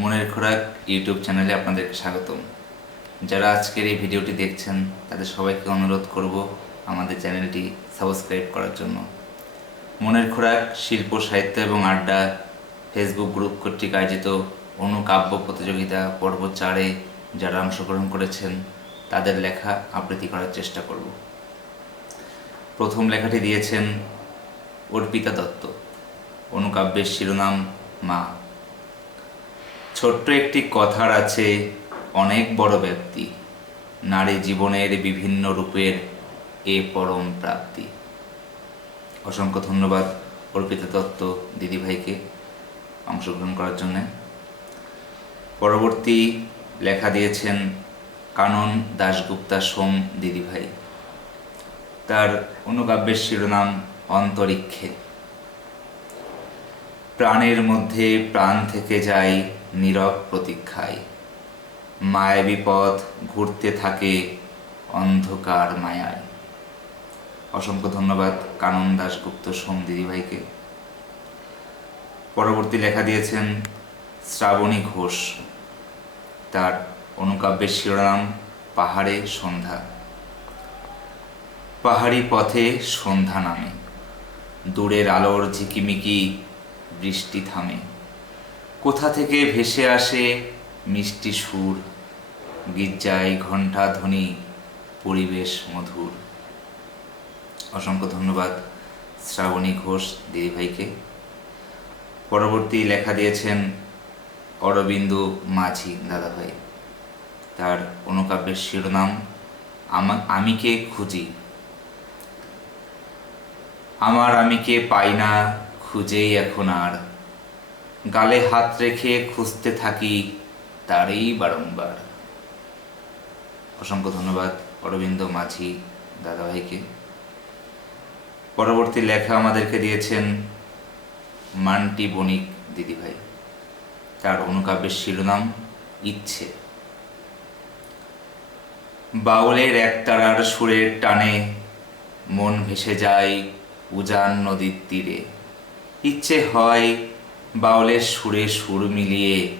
মনের খোরাক ইউটিউব চ্যানেলে আপনাদেরকে স্বাগতম। যারা আজকের এই ভিডিওটি দেখছেন, তাদের সবাইকে অনুরোধ করব আমাদের চ্যানেলটি সাবস্ক্রাইব করার জন্য। মনের খোরাক, শিল্প, সাহিত্য এবং আড্ডা, ফেসবুক গ্রুপ কর্তৃক আয়োজিত অনুকাব্য প্রতিযোগিতা, পর্ব চারে যারা অংশগ্রহণ করেছেন, তাদের লেখা আবৃত্তি করার চেষ্টা করব। প্রথম লেখাটি দিয়েছেন অর্পিতা দত্ত। অনুকাব্যের শিরোনাম মা। ছোট্ট একটি কথার আছে অনেক বড় ব্যক্তি। নারী জীবনের বিভিন্ন রূপের এ পরম প্রাপ্তি। অসংখ্য ধন্যবাদ অর্পিতা দত্ত দিদিভাইকে অংশগ্রহণ করার জন্য। পরবর্তী লেখা দিয়েছেন কানন দাশগুপ্তা সোম দিদিভাই তার অনুকাব্যের শিরোনাম অন্তরিক্ষে। প্রাণের মধ্যে প্রাণ থেকে যায় নীরব প্রতীক্ষায়। মায়াবী পথ ঘুরতে থাকে অন্ধকার মায়ায়। অসংখ্য ধন্যবাদ কানন দাশগুপ্ত সোম দিদিভাইকে। পরবর্তী লেখা দিয়েছেন শ্রাবণী ঘোষ। তার অনুকাব্যের শিরোনাম, পাহাড়ে সন্ধ্যা। পাহাড়ি পথে সন্ধ্যা নামে। দূরের আলোর ঝিকিমিকি, বৃষ্টি থামে। কোথা থেকে ভেসে আসে মিষ্টি সুর? গির্জায় ঘণ্টা ধ্বনি, পরিবেশ মধুর। অসংখ্য ধন্যবাদ শ্রাবণী ঘোষ দিদিভাইকে। পরবর্তী লেখা দিয়েছেন অরবিন্দু মাঝি দাদাভাই। তার অনুকাব্যের শিরোনাম, আমা, আমিকে খুঁজি। আমার আমিকে পাই না, খুঁজেই এখন আর। গালে হাত রেখে খুঁজতে থাকি তারই বারংবার। অসংখ্য ধন্যবাদ অরবিন্দ মাঝি দাদাভাইকে। পরবর্তী লেখা আমাদেরকে দিয়েছেন মান্টি বণিক দিদিভাই। তার অনুকাব্যের শিরোনাম, ইচ্ছে। বাউলের একতারার সুরের টানে, মন ভেসে যায় উজান নদীর তীরে। ইচ্ছে হয় বাউলের সুরে সুর মিলিয়ে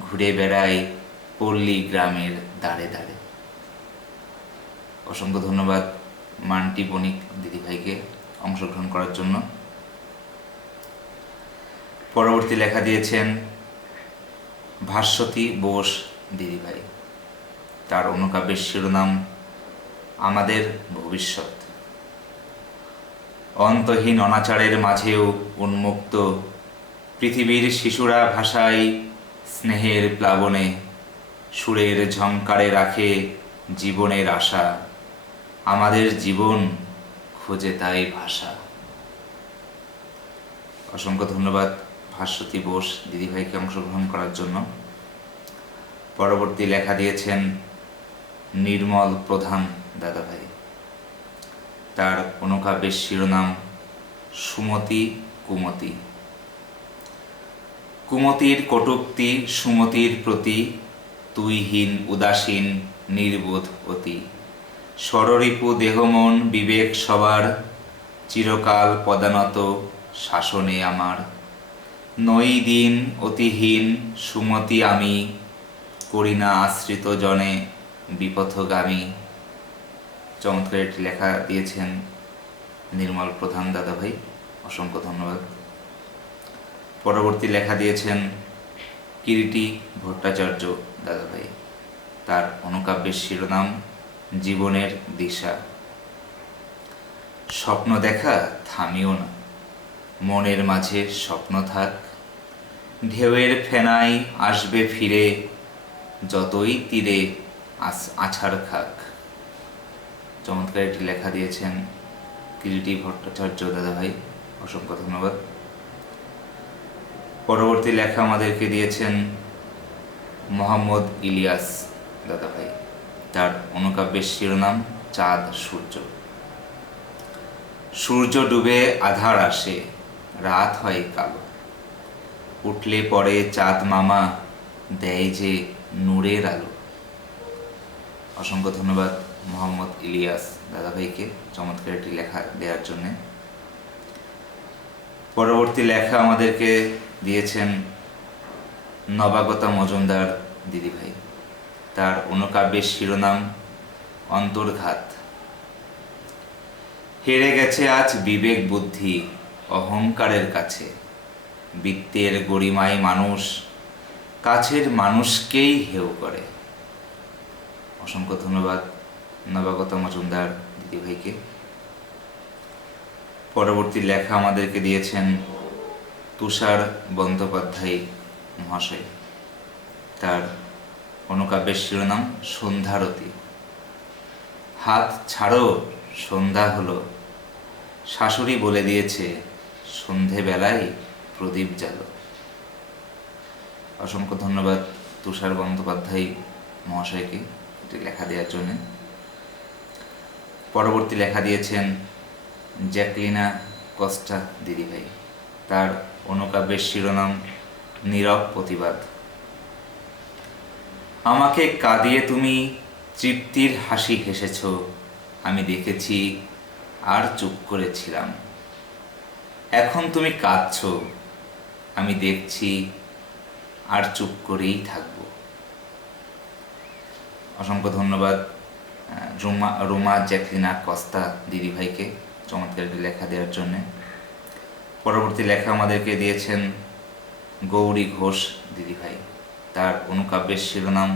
ঘুরে বেড়াই পল্লী গ্রামের দাঁড়ে দাঁড়ে অসংখ্য ধন্যবাদ মান্টি বণিক দিদিভাইকে অংশগ্রহণ করার জন্য। পরবর্তী লেখা দিয়েছেন ভাস্বতী বোস দিদিভাই। তার অনুকাব্যের শিরোনাম, আমাদের ভবিষ্যৎ অন্তহীন অনাচারের মাঝেও উন্মুক্ত পৃথিবীর শিশুরা ভাষায় স্নেহের প্লাবনে, সুরের ঝংকারে রাখে জীবনের আশা। আমাদের জীবন খোঁজে তাই ভাষা। অসংখ্য ধন্যবাদ ভাস্বতী বোস দিদিভাইকে অংশগ্রহণ করার জন্য। পরবর্তী লেখা দিয়েছেন নির্মল প্রধান দাদাভাই। তার অনুকাব্যের শিরোনাম সুমতি কুমতি। কুমতির কটুক্তি, সুমতির প্রতি তুইহীন উদাসীন, নির্বোধ অতি। ষড়রিপু দেহমন বিবেক সবার, চিরকাল পদানত শাসনে আমার। নই দিন অতিহীন সুমতি আমি, করি না আশ্রিত জনে বিপথগামী। চমৎকার লেখা দিয়েছেন নির্মল প্রধান দাদাভাই, অসংখ্য ধন্যবাদ। পরবর্তী লেখা দিয়েছেন কিরিটি ভট্টাচার্য দাদাভাই। তার অনুকাব্যের শিরোনাম, জীবনের দিশা। স্বপ্ন দেখা থামিও না। মনের মাঝে স্বপ্ন থাক। ঢেউয়ের ফেনাই আসবে ফিরে। যতই তীরে আছ- আছাড় খাক। চমৎকার একটি লেখা দিয়েছেন কিরিটি ভট্টাচার্য দাদাভাই। অসংখ্য ধন্যবাদ। পরবর্তী লেখা আমাদেরকে দিয়েছেন মোহাম্মদ ইলিয়াস দাদাভাই। তার অনুকাব্যের শিরোনাম, চাঁদ, সূর্য। সূর্য ডুবে আধার আসে, রাত হয় কালো। উঠলে পরে চাঁদ মামা, দেয় যে নূরের আলো। অসংখ্য ধন্যবাদ মোহাম্মদ ইলিয়াস দাদাভাইকে চমৎকার একটি লেখা দেওয়ার জন্য। পরবর্তী লেখা আমাদেরকে দিয়েছেন নবাগতা মজুমদার দিদিভাই। তার অনুকাব্যের শিরোনাম অন্তর্ঘাত। হেরে গেছে আজ বিবেক বুদ্ধি অহংকারের কাছে। বৃত্তের গরিমায় মানুষ, কাছের মানুষকেই হেউ করে। অসংখ্য ধন্যবাদ নবাগত মজুমদার দিদিভাইকে। পরবর্তী লেখা আমাদেরকে দিয়েছেন তুষার বন্দ্যোপাধ্যায় মহাশয়। তার অনুকাব্যের শিরোনাম সন্ধ্যারতি। হাত ছাড়ো, সন্ধ্যা হলো। শাশুড়ি বলে দিয়েছে, সন্ধেবেলায় প্রদীপ জ্বালো। অসংখ্য ধন্যবাদ তুষার বন্দ্যোপাধ্যায় মহাশয়কে এটি লেখা দেওয়ার জন্য। পরবর্তী লেখা দিয়েছেন জ্যাকলিনা কস্টা দিদিভাই। তার অনুকাব্যের শিরোনাম, নীরব প্রতিবাদ। আমাকে কাঁদিয়ে তুমি তৃপ্তির হাসি হেসেছ, আমি দেখেছি আর চুপ করেছিলাম। এখন তুমি কাঁদছ, আমি দেখছি আর চুপ করেই থাকব। অসংখ্য ধন্যবাদ রুমা রুমা জ্যাকলিনা কস্তা দিদিভাইকে চমৎকার লেখা দেওয়ার জন্য। পরবর্তী লেখা আমাদেরকে দিয়েছেন গৌরী ঘোষ দিদিভাই। তার অনুকাব্যের শিরোনাম,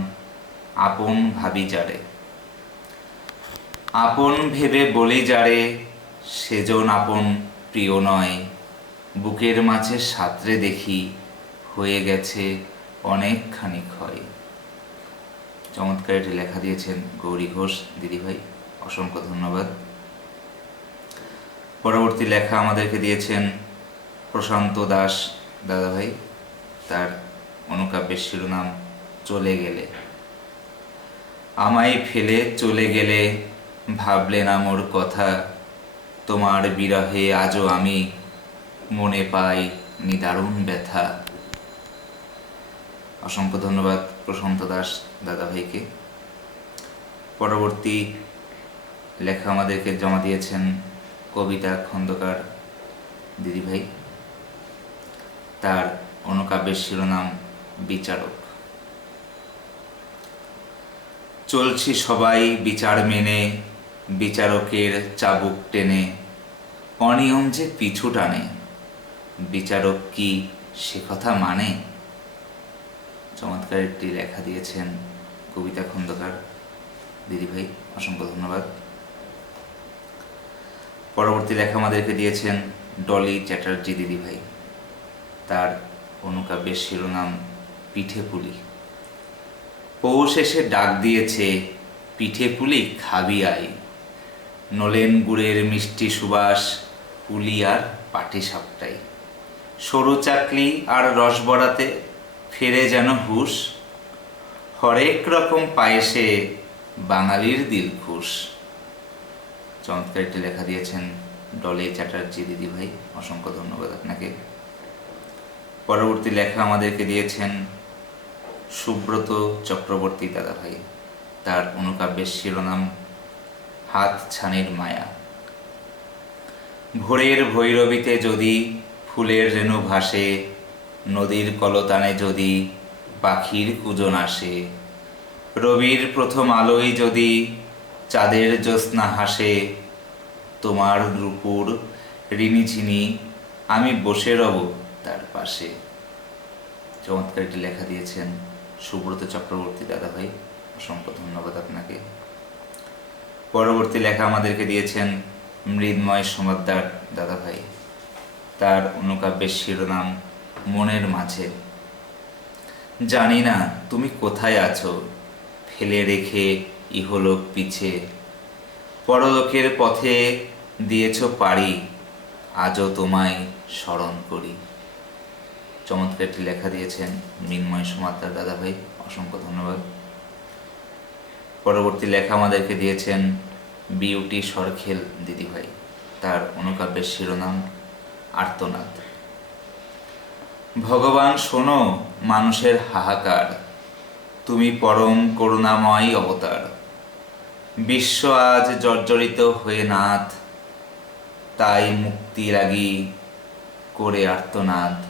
আপন ভাবি যারে আপন ভেবে বলি যারে সেজন আপন প্রিয় নয়। বুকের মাঝে সাঁতরে দেখি, হয়ে গেছে অনেকখানি ক্ষয়। চমৎকার এটি লেখা দিয়েছেন গৌরী ঘোষ দিদিভাই, অসংখ্য ধন্যবাদ। পরবর্তী লেখা আমাদেরকে দিয়েছেন প্রশান্ত দাস দাদাভাই, তার অনুকাব্যের শিরোনাম চলে গেলে। আমায় ফেলে চলে গেলে ভাবলে না মোর কথা, তোমার বিরহে আজও আমি মনে পাই নিদারুণ ব্যথা। অসংখ্য ধন্যবাদ প্রশান্ত দাস দাদাভাইকে। পরবর্তী লেখা আমাদেরকে জমা দিয়েছেন কবিতা খন্দকার দিদিভাই। তার অনুকাব্যের শিরোনাম বিচারক। চলছি সবাই বিচার মেনে, বিচারকের চাবুক টেনে, অনিয়ম যে পিছু টানে, বিচারক কি সে কথা মানে? চমৎকার একটি লেখা দিয়েছেন কবিতা খন্দকার। দিদিভাই অসংখ্য ধন্যবাদ। পরবর্তী লেখা আমাদেরকে দিয়েছেন ডলি চ্যাটার্জি দিদিভাই তার অনুকাব্যের শিরোনাম পিঠে পুলি। পৌষ এসে ডাক দিয়েছে, পিঠে পুলি খাবি আই। নলেন গুড়ের মিষ্টি সুবাস, পুলি আর পাটি সাপটাই। সরু চাকলি আর রস বড়াতে ফেরে যেন হুশ। হরেক রকম পায়েসে বাঙালির দিল খুশ চমৎকার একটি লেখা দিয়েছেন ডলে চ্যাটার্জি দিদিভাই। অসংখ্য ধন্যবাদ আপনাকে। পরবর্তী লেখা আমাদেরকে দিয়েছেন সুব্রত চক্রবর্তী দাদাভাই। তার অনুকাব্যের শিরোনাম, হাত ছানির মায়া। ভোরের ভৈরবীতে যদি ফুলের রেণু ভাসে, নদীর কলতানে যদি পাখির কুজন আসে, রবির প্রথম আলোয় যদি চাঁদের জ্যোৎস্না হাসে, তোমার রূপুর ঋণী ঝিনি আমি বসে রব তার পাশে চমৎকার একটি লেখা দিয়েছেন সুব্রত চক্রবর্তী দাদাভাই। অসংখ্য ধন্যবাদ আপনাকে। পরবর্তী লেখা আমাদেরকে দিয়েছেন মৃন্ময় সমাদ্দার দাদাভাই। তার অনুকাব্যের শিরোনাম মনের মাঝে। জানি না তুমি কোথায় আছো, ফেলে রেখে ইহলোক পিছে। পরলোকের পথে দিয়েছ পারি আজও তোমায় স্মরণ করি। চমৎকার একটি লেখা দিয়েছেন মৃন্ময় সমাদ্দার দাদাভাই, অসংখ্য ধন্যবাদ। পরবর্তী লেখা আমাদেরকে দিয়েছেন বিউটি সরখেল দিদিভাই, তার অনুকাব্যের শিরোনাম আর্তনাদ। ভগবান, শোনো মানুষের হাহাকার, তুমি পরম করুণাময় অবতার। বিশ্ব আজ জর্জরিত হয়ে নাথ, তাই মুক্তি লাগি করে আর্তনাদ।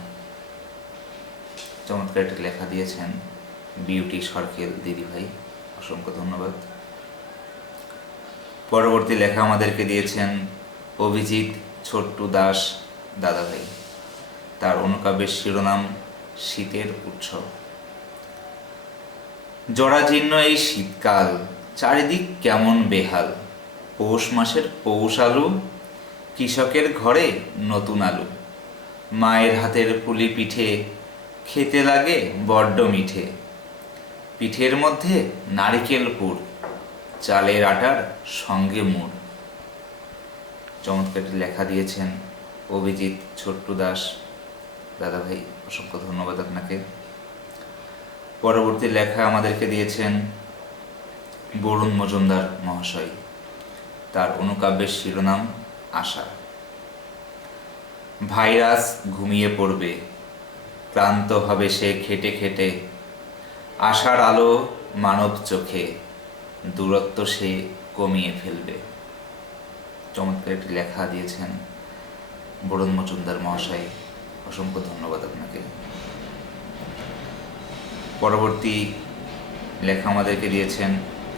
চমৎকার একটি লেখা দিয়েছেন বিউটি সরকেল দিদিভাই অসংখ্য ধন্যবাদ। পরবর্তী লেখা আমাদেরকে দিয়েছেন অভিজিৎ ছোট্টু দাস দাদাভাই তার অনুকাব্যের শিরোনাম, শীতের উৎসব। জরাজীর্ণ এই শীতকাল, চারিদিক কেমন বেহাল। পৌষ মাসের পৌষ আলু, কৃষকের ঘরে নতুন আলু। মায়ের হাতের পুলি পিঠে খেতে লাগে বড্ড মিঠে। পিঠের মধ্যে নারিকেল পুর, চালের আটার সঙ্গে মুড়। চমৎকার লেখা দিয়েছেন অভিজিৎ ছোট্টু দাস দাদাভাই, অসংখ্য ধন্যবাদ আপনাকে। পরবর্তী লেখা আমাদেরকে দিয়েছেন বরুণ মজুমদার মহাশয়। তার অনুকাব্যের শিরোনাম আশা। ভাইরাস ঘুমিয়ে পড়বে। ক্লান্ত হবে সে খেটে খেটে আশার আলো মানব চোখে, দূরত্ব সে কমিয়ে ফেলবে। চমৎকার একটি লেখা দিয়েছেন বরুণ মজুমদার মহাশয়। অসংখ্য ধন্যবাদ আপনাকে। পরবর্তী লেখা আমাদেরকে দিয়েছেন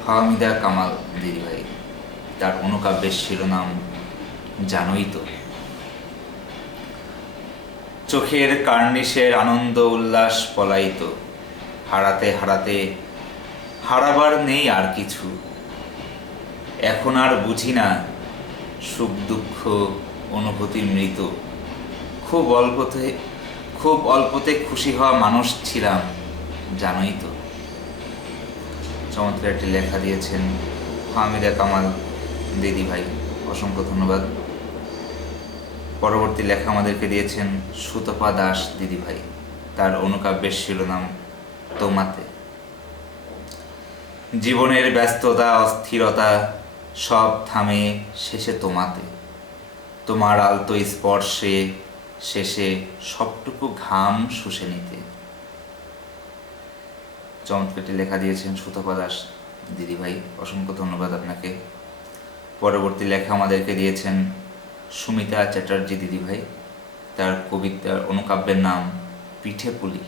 ফাহমিদা কামাল দিদিভাই। তার অনুকাব্যের শিরোনাম, জানোই তো। চোখের কার্নিশের আনন্দ উল্লাস পলাইত। হারাতে হারাতে হারাবার নেই আর কিছু। এখন আর বুঝি না সুখ দুঃখ অনুভূতি মৃত। খুব অল্পতে খুব অল্পতে খুশি হওয়া মানুষ ছিলাম, জানোই তো। চমৎকার একটি লেখা দিয়েছেন হামিদা কামাল দিদি ভাই অসংখ্য ধন্যবাদ। পরবর্তী লেখা আমাদেরকে দিয়েছেন সুতপা দাস দিদি ভাই তার অনুকাব্যের শিরোনাম তোমাতে। জীবনের ব্যস্ততা, অস্থিরতা, সব থামে শেষে তোমাতে। তোমার আলতো স্পর্শে শেষে সবটুকু ঘাম শুষে নিতে। চমৎকারটি লেখা দিয়েছেন সুতপা দাস দিদিভাই। অসংখ্য ধন্যবাদ আপনাকে। পরবর্তী লেখা আমাদেরকে দিয়েছেন সুমিতা চ্যাটার্জি দিদিভাই তার কবিতার অনুকাব্যের নাম পিঠে পুলি।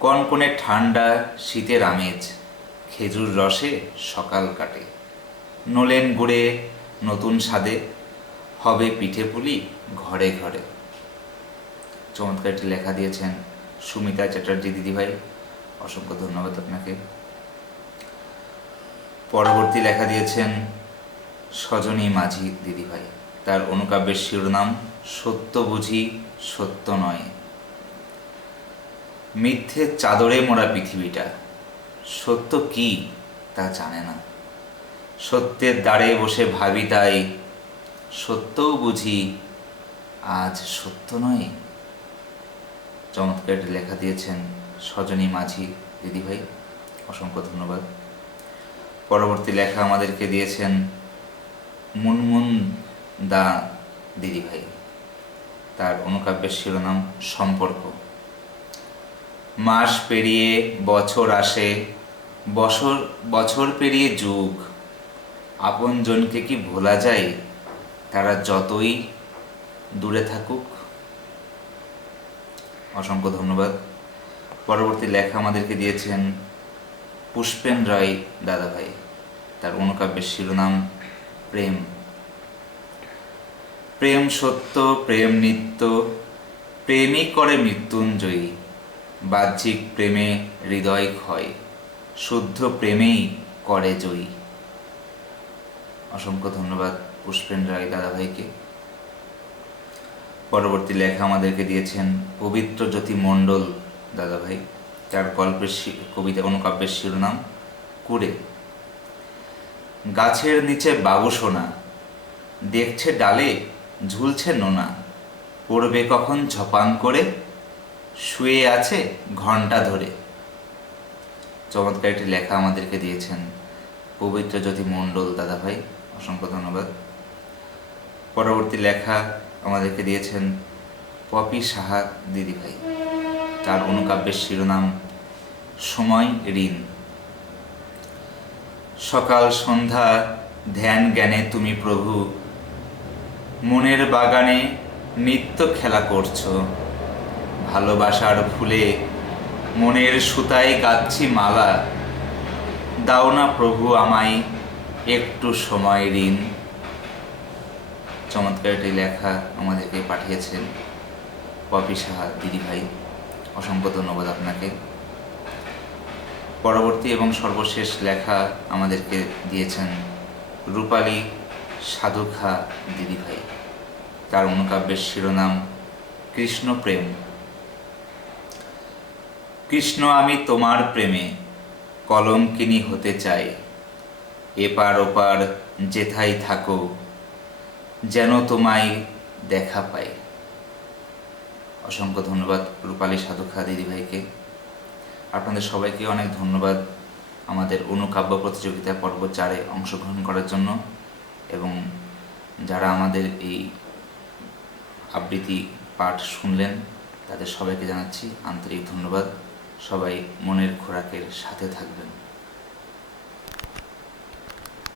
কনকনে ঠান্ডা, শীতের আমেজ, খেজুর রসে সকাল কাটে। নলেন গুড়ে নতুন স্বাদে, হবে পিঠে পুলি ঘরে ঘরে। চমৎকার একটি লেখা দিয়েছেন সুমিতা চ্যাটার্জি দিদিভাই অসংখ্য ধন্যবাদ আপনাকে। পরবর্তী লেখা দিয়েছেন সজনী মাঝি দিদিভাই তার অনুকাব্যের শিরোনাম সত্য বুঝি সত্য নয়। মিথ্যে চাদরে মোড়া পৃথিবীটা, সত্য কি তা জানে না। সত্যের দ্বারে বসে ভাবি তাই, সত্যও বুঝি আজ সত্য নয়। চমৎকার লেখা দিয়েছেন সজনী মাঝি দিদিভাই অসংখ্য ধন্যবাদ। পরবর্তী লেখা আমাদেরকে দিয়েছেন মুনমুন দা দিদিভাই তার অনুকাব্যের শিরোনাম সম্পর্ক। মাস পেরিয়ে বছর আসে, বছর বছর পেরিয়ে যুগ। আপনজনকে কি ভোলা যায়? তারা যতই দূরে থাকুক। অসংখ্য ধন্যবাদ। পরবর্তী লেখা আমাদেরকে দিয়েছেন পুষ্পেন রায় দাদাভাই। তার অনুকাব্যের শিরোনাম প্রেম। প্রেম সত্য, প্রেম নিত্য, প্রেমই করে মৃত্যুঞ্জয়ী, বাহ্যিক প্রেমে হৃদয় ক্ষয়, শুদ্ধ প্রেমেই করে জয়ী। অসংখ্য ধন্যবাদ পুষ্পেন রায় দাদাভাইকে। পরবর্তী লেখা আমাদেরকে দিয়েছেন পবিত্র জ্যোতি মণ্ডল দাদাভাই তার গল্পের কবিতা, অনুকাব্যের শিরোনাম, কুড়ে। গাছের নিচে বাবু সোনা, দেখছে ডালে ঝুলছে নোনা। পড়বে কখন ঝপাং করে? শুয়ে আছে ঘণ্টা ধরে। চমৎকার একটি লেখা আমাদেরকে দিয়েছেন পবিত্র জ্যোতি মণ্ডল দাদাভাই, অসংখ্য ধন্যবাদ। পরবর্তী লেখা আমাদেরকে দিয়েছেন পপি সাহা দিদিভাই। তার অনুকাব্যের শিরোনাম, সময় ঋণ। সকাল সন্ধ্যা, ধ্যান জ্ঞানে তুমি প্রভু মনের বাগানে নিত্য খেলা করছ। ভালোবাসার ফুলে মনের সুতায় গাচ্ছি মালা। দাও না প্রভু আমায় একটু সময় ঋণ। চমৎকার একটি লেখা আমাদেরকে পাঠিয়েছেন পপি সাহা দিদিভাই। অসংখ্য ধন্যবাদ আপনাকে। পরবর্তী এবং সর্বশেষ লেখা আমাদেরকে দিয়েছেন রূপালী সাধুখা দিদিভাই তার অনুকাব্যের শিরোনাম, কৃষ্ণ প্রেম। কৃষ্ণ, আমি তোমার প্রেমে কলঙ্কিনী হতে চাই। এপার ওপার যেথাই থাকো, যেন তোমায় দেখা পাই। অসংখ্য ধন্যবাদ রূপালী সাধুখা দিদিভাইকে আপনাদের সবাইকে অনেক ধন্যবাদ আমাদের অনুকাব্য প্রতিযোগিতা পর্ব চারে অংশগ্রহণ করার জন্য। এবং যারা আমাদের এই আবৃত্তি পাঠ শুনলেন, তাদের সবাইকে জানাচ্ছি আন্তরিক ধন্যবাদ। সবাই মনের খোরাকের সাথে থাকবেন।